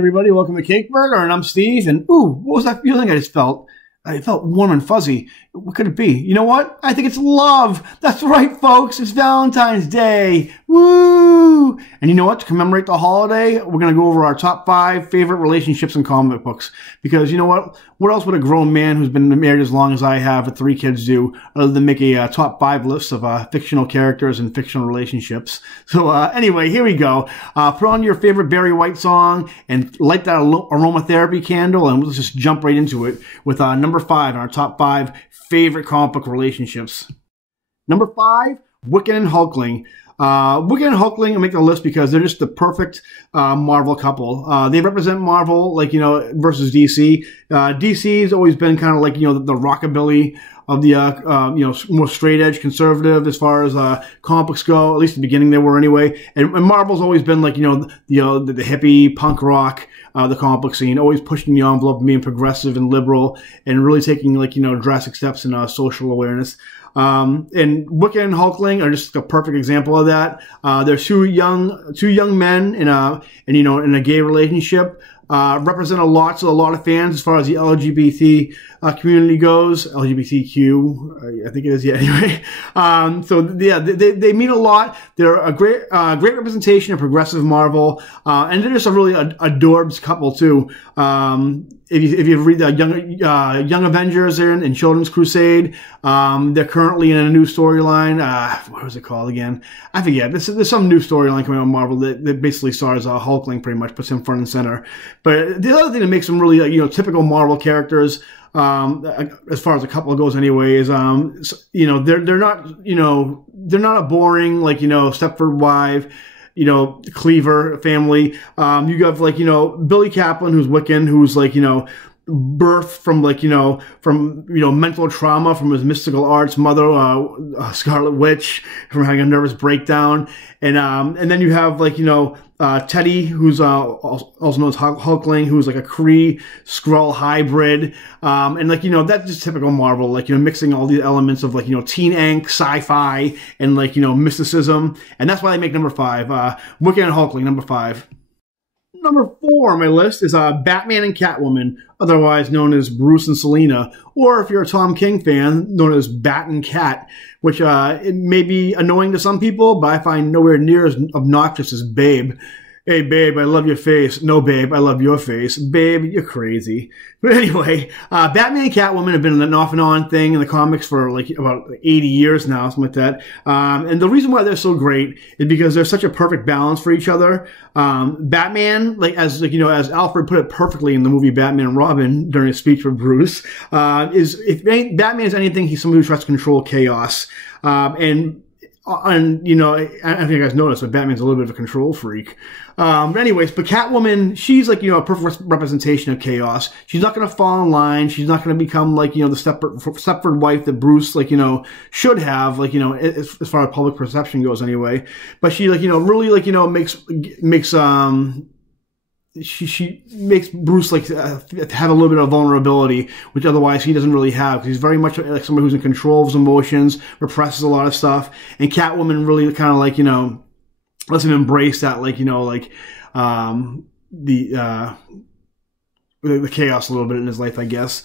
everybody, welcome to Cake Burger, and I'm Steve, and ooh, what was that feeling I just felt? I felt warm and fuzzy. What could it be? You know what? I think it's love. That's right, folks. It's Valentine's Day. Woo! And you know what? To commemorate the holiday, we're going to go over our top 5 favorite relationships in comic books. Because you know what? What else would a grown man who's been married as long as I have with 3 kids do other than make a top 5 list of fictional characters and fictional relationships? So anyway, here we go. Put on your favorite Barry White song and light that aromatherapy candle, and let's just jump right into it with number 5 on our top 5 favorite comic book relationships. Number 5, Wiccan and Hulling. Wiccan and Hulling make the list because they're just the perfect Marvel couple. They represent Marvel, like, you know, versus DC. DC's always been kind of like, you know, the rockabilly of the, you know, more straight edge conservative as far as comic books go. At least at the beginning they were anyway. And Marvel's always been like, the hippie punk rock. The comic book scene, always pushing the envelope and being progressive and liberal and really taking, like, you know, drastic steps in social awareness. And Wiccan and Hulling are just a perfect example of that. They're two young men in a gay relationship. Represent a lot of fans as far as the LGBT community goes. LGBTQ, I think it is. Yeah. Anyway, so yeah, they mean a lot. They're a great representation of progressive Marvel, and they're just a really adorbs couple too. If you read the Young Avengers in Children's Crusade, they're currently in a new storyline. What was it called again? I forget. There's some new storyline coming out of Marvel that basically stars Hulkling, pretty much puts him front and center. But the other thing that makes them really, typical Marvel characters, as far as a couple goes anyway, is, they're not a boring, like, Stepford wife, Cleaver family. You have, like, Billy Kaplan, who's Wiccan, who's, like, birthed from, like, from mental trauma from his mystical arts mother, Scarlet Witch, from having a nervous breakdown. And then you have, like, Teddy, who's also known as Hulkling, who's like a Kree Skrull hybrid, and, like, that's just typical Marvel, like, mixing all these elements of, like, teen angst, sci-fi, and, like, mysticism, and that's why they make number 5. Wiccan and Hulkling, number 5. Number 4 on my list is Batman and Catwoman, otherwise known as Bruce and Selina, or if you're a Tom King fan, known as Bat and Cat, which it may be annoying to some people, but I find nowhere near as obnoxious as Babe. Hey, babe, I love your face. No, babe, I love your face. Babe, you're crazy. But anyway, Batman and Catwoman have been an off and on thing in the comics for, like, about 80 years now, something like that. And the reason why they're so great is because they're such a perfect balance for each other. Batman, as Alfred put it perfectly in the movie Batman and Robin during his speech with Bruce, if Batman is anything, he's somebody who tries to control chaos. And I think you guys noticed that Batman's a little bit of a control freak. But anyways, but Catwoman, she's, like, a perfect representation of chaos. She's not going to fall in line. She's not going to become, like, the Stepford wife that Bruce, like, should have, like, as far as public perception goes anyway. But she, like, really, like, she makes Bruce, like, have a little bit of vulnerability, which otherwise he doesn't really have, because he's very much like somebody who's in control of his emotions, represses a lot of stuff, and Catwoman really kind of, like, lets him embrace that, like, the chaos a little bit in his life, I guess.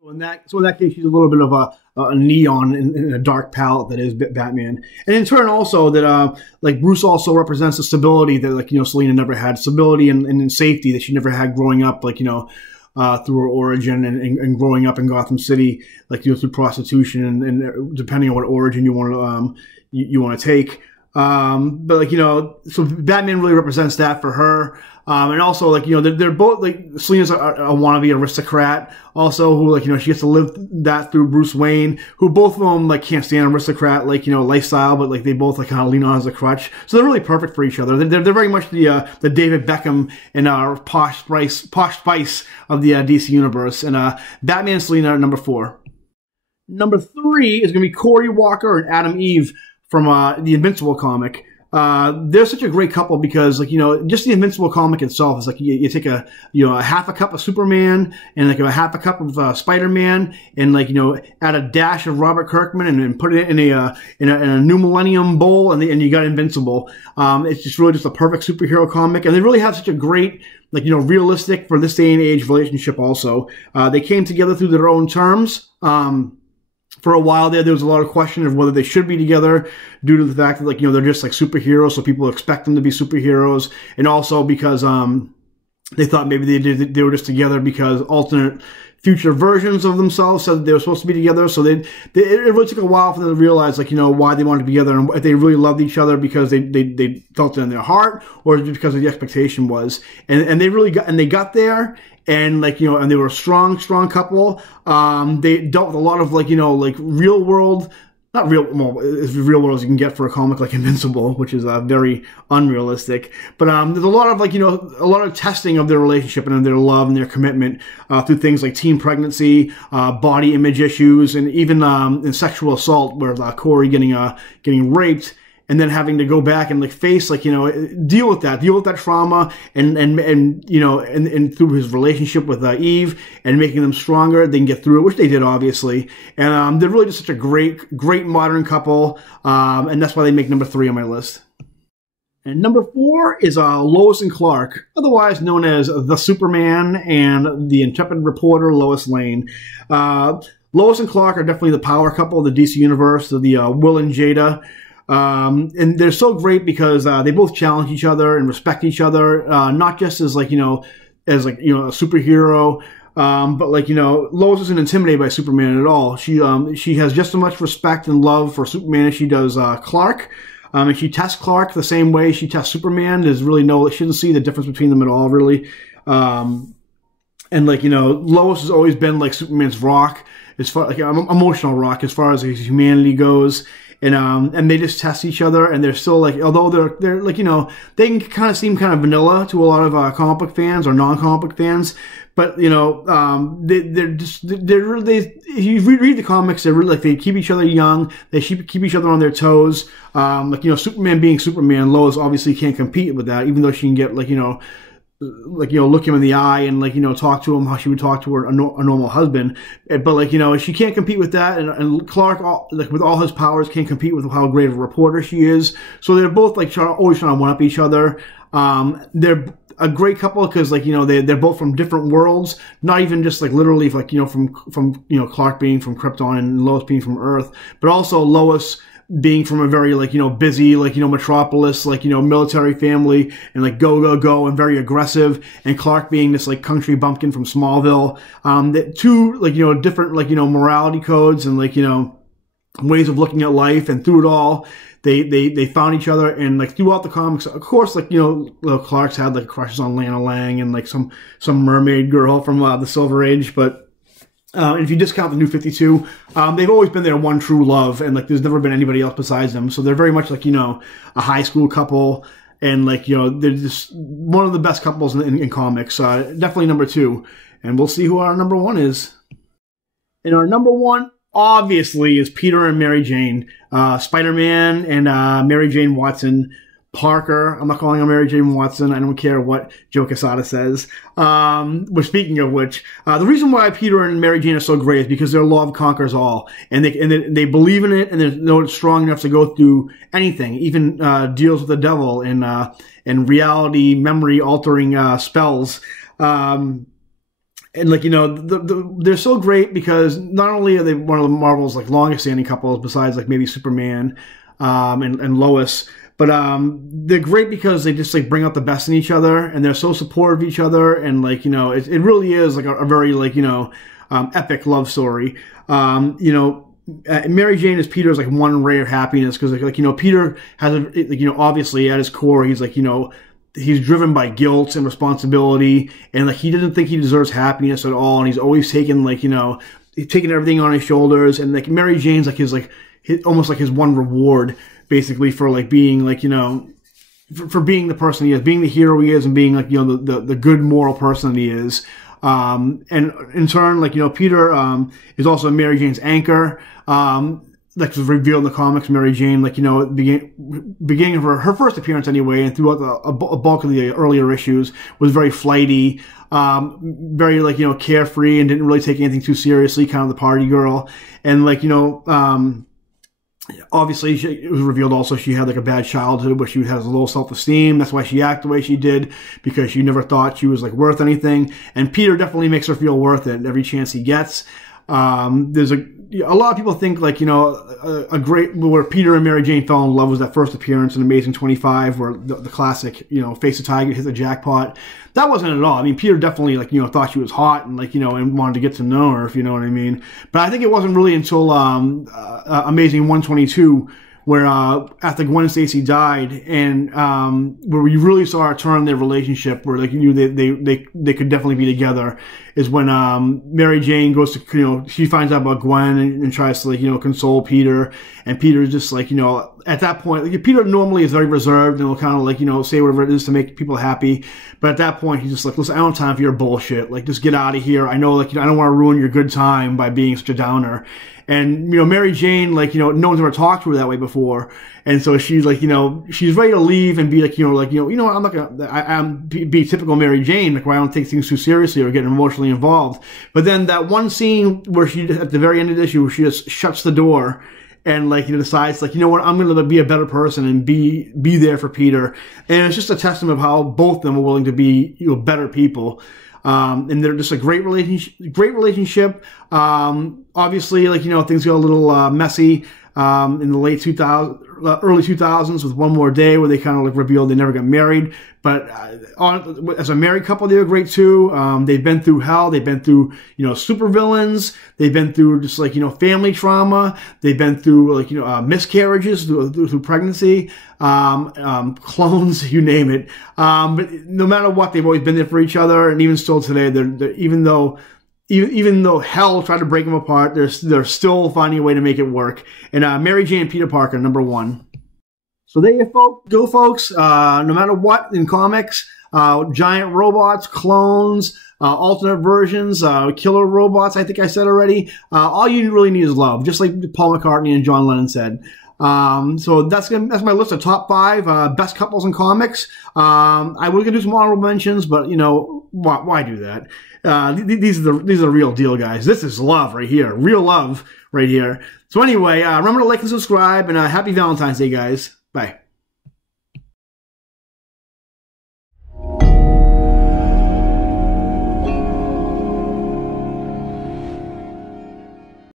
So in that case, she's a little bit of a neon in a dark palette that is Batman. And in turn also that, like, Bruce also represents the stability that, like, Selina never had. Stability and safety that she never had growing up, like, through her origin and growing up in Gotham City, like, through prostitution and depending on what origin you want to take. But, like, so Batman really represents that for her. And also, like, they're both, like, Selina's a wannabe aristocrat also, who, like, she gets to live that through Bruce Wayne, who both of them, like, can't stand aristocrat, like, lifestyle, but, like, they both, like, kind of lean on as a crutch. So they're really perfect for each other. They're very much the David Beckham and Posh Spice of the DC universe. And Batman and Selina are number 4. Number 3 is going to be Corey Walker and Adam Eve from the Invincible comic. They're such a great couple because, like, just the Invincible comic itself is like you take a half a cup of Superman and, like, a half a cup of SpiderMan and, like, add a dash of Robert Kirkman and put it in a new millennium bowl and you got Invincible. It's just really just a perfect superhero comic, and they really have such a great like, you know, realistic for this day and age relationship also. They came together through their own terms. For a while there was a lot of question of whether they should be together due to the fact that, like, you know, they're just like superheroes, so people expect them to be superheroes, and also because they thought maybe they were just together because alternate future versions of themselves said that they were supposed to be together. So it really took a while for them to realize, like, you know, why they wanted to be together, and if they really loved each other because they felt it in their heart, or just because of the expectation was. And they really got there. And, like, you know, and they were a strong couple. They dealt with a lot of, like, you know, like real world, not real, well, as real world as you can get for a comic like Invincible, which is very unrealistic. But there's a lot of, like, you know, a lot of testing of their relationship and of their love and their commitment through things like teen pregnancy, body image issues, and even in sexual assault, where Corey getting raped, and then having to go back and, like, face, like, you know, deal with that trauma, and you know, and through his relationship with Eve, and making them stronger, they can get through it, which they did, obviously. And they're really just such a great modern couple, and that's why they make number 3 on my list. And number 4 is Lois and Clark, otherwise known as the Superman and the intrepid reporter Lois Lane. Lois and Clark are definitely the power couple of the DC universe, the Will and Jada. And they're so great because they both challenge each other and respect each other, not just as, like, you know, a superhero, but, like, you know, Lois isn't intimidated by Superman at all. She has just as much respect and love for Superman as she does Clark. And she tests Clark the same way she tests Superman. She doesn't see the difference between them at all, really. And, like, you know, Lois has always been, like, Superman's rock, as far, like, emotional rock as far as his humanity goes. And they just test each other, and they're still, like, although they're like, you know, they can kind of seem kind of vanilla to a lot of comic book fans or non-comic book fans, but, you know, they're really, if you read the comics, they're really, like, they keep each other young, they keep each other on their toes. Like, you know, Superman being Superman, Lois obviously can't compete with that, even though she can get, like, you know, look him in the eye and, like, you know, talk to him how she would talk to a normal husband. But, like, you know, she can't compete with that. And Clark, like, with all his powers, can't compete with how great of a reporter she is. So they're both, like, always trying to one-up each other. They're a great couple because, like, you know, they're both from different worlds, not even just, like, literally, like, you know, from you know, Clark being from Krypton and Lois being from Earth, but also Lois being from a very, like, you know, busy, like, you know, metropolis, like, you know, military family, and, like, go, and very aggressive, and Clark being this, like, country bumpkin from Smallville. Two, like, you know, different, like, you know, morality codes and, like, you know, ways of looking at life, and through it all, they found each other, and, like, throughout the comics, of course, like, you know, Clark's had, like, crushes on Lana Lang and, like, some mermaid girl from the Silver Age, but and if you discount the New 52, they've always been their one true love, and, like, there's never been anybody else besides them. So they're very much, like, you know, a high school couple, and, like, you know, they're just one of the best couples in comics. Definitely number 2, and we'll see who our number 1 is. And our number 1, obviously, is Peter and Mary Jane, SpiderMan and Mary Jane Watson. Parker, I'm not calling her Mary Jane Watson. I don't care what Joe Quesada says. But speaking of which, the reason why Peter and Mary Jane are so great is because their love conquers all, and they believe in it, and they know it's strong enough to go through anything, even deals with the devil and reality memory altering spells. And, like, you know, they're so great because not only are they one of the Marvel's, like, longest standing couples besides, like, maybe Superman and Lois, but they're great because they just, like, bring out the best in each other, and they're so supportive of each other, and, like, you know, it really is, like, a very, like, you know, epic love story. You know, Mary Jane is Peter's, like, one ray of happiness because, like, you know, Peter has, like, you know, obviously at his core, he's, like, you know, he's driven by guilt and responsibility, and, like, he doesn't think he deserves happiness at all, and he's always taken, like, you know, he's taking everything on his shoulders, and, like, Mary Jane's, like, his almost like his one reward, basically, for, like, being, like, you know, for being the person he is, being the hero he is, and being, like, you know, the good moral person that he is. And in turn, like, you know, Peter is also Mary Jane's anchor. Like was revealed in the comics, Mary Jane, like, you know, beginning of her first appearance anyway, and throughout a bulk of the earlier issues, was very flighty, very, like, you know, carefree, and didn't really take anything too seriously, kind of the party girl. And, like, you know, Obviously, it was revealed also she had like a bad childhood where she has a low self-esteem. That's why she acted the way she did, because she never thought she was like worth anything. And Peter definitely makes her feel worth it every chance he gets. There's a lot of people think like, you know, where Peter and Mary Jane fell in love was that first appearance in Amazing 25, where the classic, you know, face the tiger, hit the jackpot. That wasn't at all. I mean, Peter definitely, like, you know, thought she was hot and, like, you know, and wanted to get to know her, if you know what I mean. But I think it wasn't really until Amazing 122, where after Gwen Stacy died, and where we really saw a turn in their relationship, where like you knew they could definitely be together, is when Mary Jane goes to, you know, she finds out about Gwen and tries to, like, you know, console Peter, and Peter's just like, you know, at that point, like, Peter normally is very reserved and will kind of like, you know, say whatever it is to make people happy, but at that point he's just like, listen, I don't have time for your bullshit, like, just get out of here. I know, like, you know, I don't want to ruin your good time by being such a downer. And, you know, Mary Jane, like, you know, no one's ever talked to her that way before. And so she's like, you know, she's ready to leave and be like, you know, what, I'm not gonna, be typical Mary Jane, like, where I don't take things too seriously or get emotionally involved. But then that one scene where she, at the very end of the issue, where she just shuts the door and, like, you know, decides, like, you know what, I'm going to be a better person and be there for Peter. And it's just a testament of how both of them are willing to be, you know, better people. And they're just a great relationship. Obviously, like, you know, things got a little messy in the late 2000s, early 2000s with One More Day, where they kind of like revealed they never got married. But as a married couple, they were great too. They've been through hell. They've been through, you know, supervillains. They've been through just, like, you know, family trauma. They've been through, like, you know, miscarriages through pregnancy, clones, you name it. But no matter what, they've always been there for each other. And even still today, they're even though hell tried to break them apart, they're still finding a way to make it work. And Mary Jane and Peter Parker, #1. So there you go, folks. No matter what in comics, giant robots, clones, alternate versions, killer robots, I think I said already. All you really need is love, just like Paul McCartney and John Lennon said. So that's my list of top 5 best couples in comics. I was gonna do some honorable mentions, but, you know, why do that? These are the real deal, guys. This is love right here, real love right here. So anyway, remember to like and subscribe, and happy Valentine's Day, guys. Bye.